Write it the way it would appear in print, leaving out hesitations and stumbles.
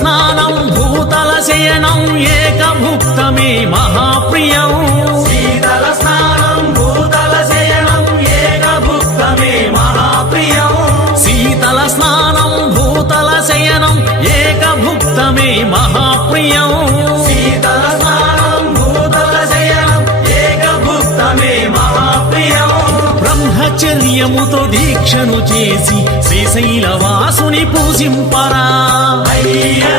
స్నానం భూతల శయనం ఏకభుక్తమే మహాప్రియం శీతల స్నానం భూతల శయనం ఏకభుక్తమే మహాప్రియం శీతల స్నానం భూతల శయనం ఏకభుక్తమే మహాప్రియం శీతల స్నానం భూతల శయనం ఏకభుక్తమే మహాప్రియం బ్రహ్మచర్యముతో దీక్షను చేసి శ్రీశైలవాసుని పూజింపరా అయ్యప్ప